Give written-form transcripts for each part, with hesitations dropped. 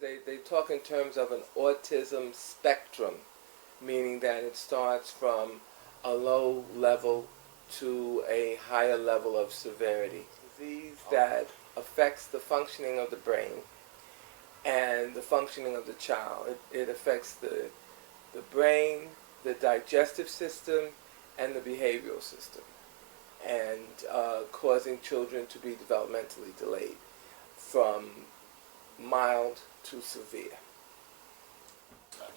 They talk in terms of an autism spectrum, meaning that it starts from a low level to a higher level of severity. Disease that affects the functioning of the brain and the functioning of the child. It affects the brain, the digestive system, and the behavioral system, and causing children to be developmentally delayed from mild to severe.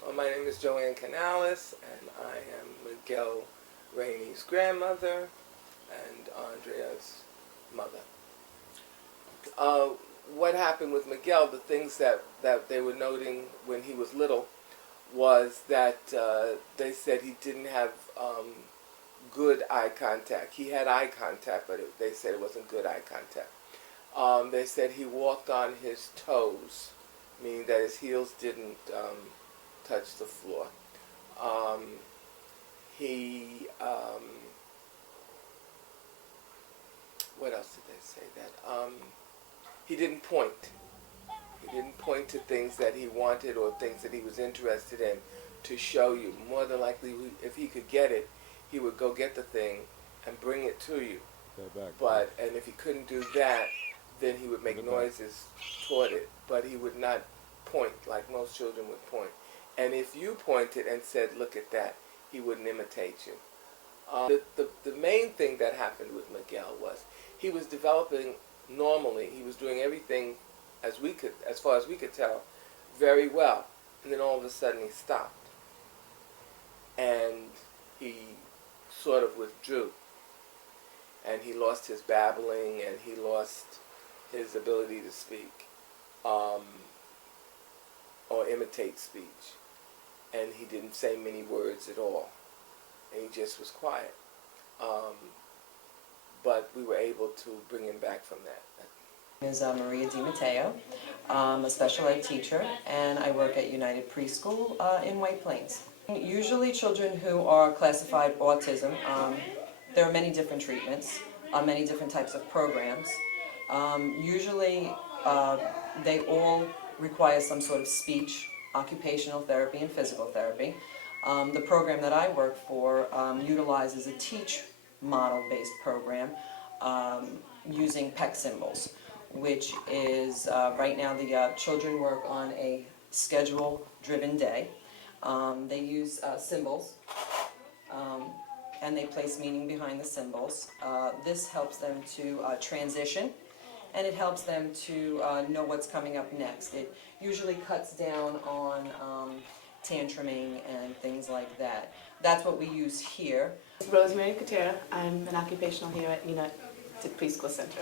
Well, my name is Joanne Canales, and I am Miguel Rainey's grandmother and Andrea's mother. What happened with Miguel, the things that they were noting when he was little, was that they said he didn't have good eye contact. He had eye contact, but they said it wasn't good eye contact. They said he walked on his toes, meaning that his heels didn't touch the floor. What else did they say? That he didn't point. He didn't point to things that he wanted or things that he was interested in to show you. More than likely, if he could get it, he would go get the thing and bring it to you. And if he couldn't do that, then he would make noises toward it, but he would not point like most children would point. And if you pointed and said, "Look at that," he wouldn't imitate you. The main thing that happened with Miguel was he was developing normally. He was doing everything as far as we could tell, very well. And then all of a sudden he stopped. And he sort of withdrew. And he lost his babbling, and he lost his ability to speak or imitate speech. And he didn't say many words at all. And he just was quiet. But we were able to bring him back from that. My name is Maria DiMatteo. I'm a special ed teacher, and I work at United Preschool in White Plains. Usually children who are classified autism, there are many different treatments, many different types of programs. Usually they all require some sort of speech, occupational therapy, and physical therapy. The program that I work for utilizes a teach model-based program using PEC symbols, which is right now the children work on a schedule-driven day. They use symbols and they place meaning behind the symbols. This helps them to transition, and it helps them to know what's coming up next. It usually cuts down on tantruming and things like that. That's what we use here. Rosemary Katera. I'm an occupational here at United Preschool Center.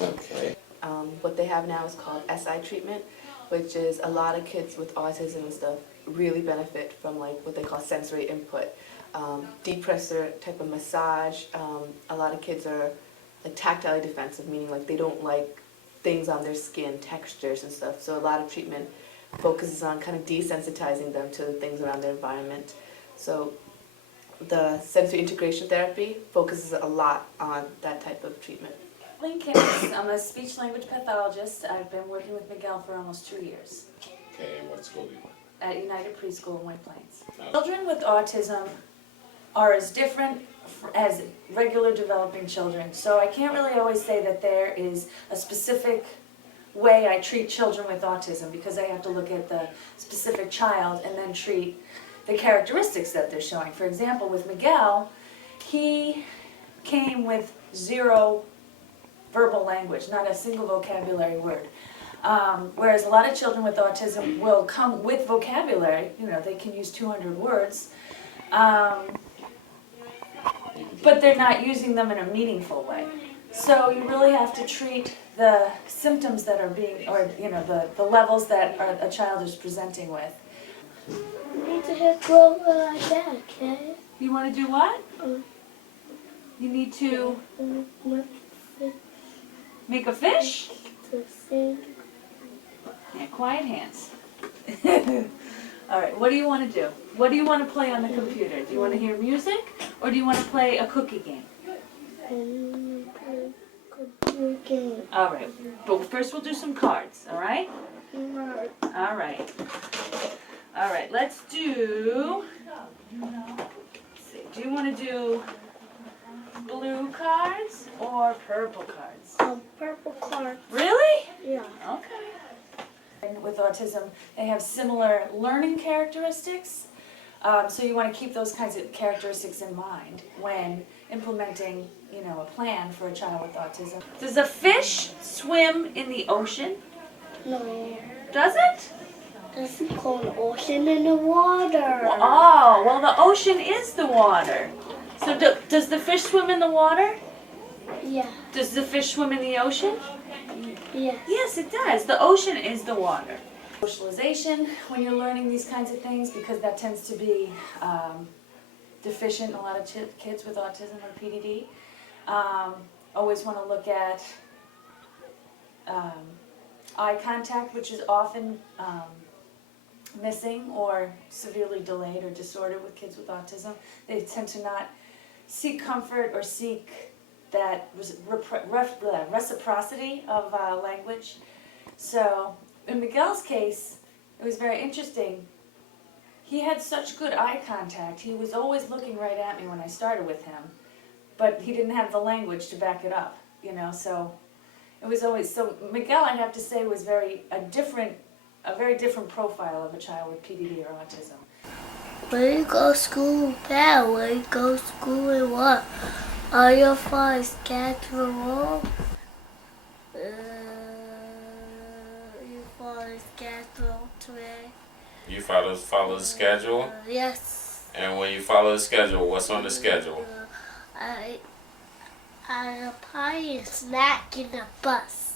Okay. What they have now is called SI treatment, which is a lot of kids with autism and stuff really benefit from like what they call sensory input. Deep pressure type of massage. A lot of kids are like tactile defensive, meaning like they don't like things on their skin, textures and stuff. So a lot of treatment focuses on kind of desensitizing them to the things around their environment. So the sensory integration therapy focuses a lot on that type of treatment. I'm a speech-language pathologist. I've been working with Miguel for almost 2 years. Okay, and what school do you work at United Preschool in White Plains. at? Children with autism are as different as regular developing children, so I can't really always say that there is a specific way I treat children with autism, because I have to look at the specific child and then treat the characteristics that they're showing. For example, with Miguel, he came with 0 verbal language, not a single vocabulary word. Whereas a lot of children with autism will come with vocabulary, you know, they can use 200 words, but they're not using them in a meaningful way. So you really have to treat the symptoms that are being, or you know, the levels that a child is presenting with. You need to hit grow like that, okay? You want to do what? You need to make a fish? To sing. Yeah, quiet hands. All right, what do you want to do? What do you want to play on the computer? Do you want to hear music, or do you want to play a cookie game? Game. All right, but first we'll do some cards, all right? No. All right. All right, let's do, let's see, do you want to do blue cards or purple cards? Purple card. Really? Yeah. Okay. And with autism, they have similar learning characteristics. So you want to keep those kinds of characteristics in mind when implementing, a plan for a child with autism. Does a fish swim in the ocean? No. Does it? That's called ocean in the water. Oh, well, the ocean is the water. So does the fish swim in the water? Yeah. Does the fish swim in the ocean? Yes. Yes, it does. The ocean is the water. Socialization when you're learning these kinds of things, because that tends to be deficient in a lot of kids with autism or PDD. Always want to look at eye contact, which is often missing or severely delayed or disordered with kids with autism. They tend to not seek comfort or seek that reciprocity of language. So in Miguel's case, it was very interesting. He had such good eye contact. He was always looking right at me when I started with him, but he didn't have the language to back it up, so it was always, so Miguel, I'd have to say, was a very different profile of a child with PDD or autism. Where you go school bad? Where you go school and what? Are your fathers schedule? Your father's schedule today? You follow the schedule? Yes. And when you follow the schedule, what's on the schedule? I a pie and snack in the bus.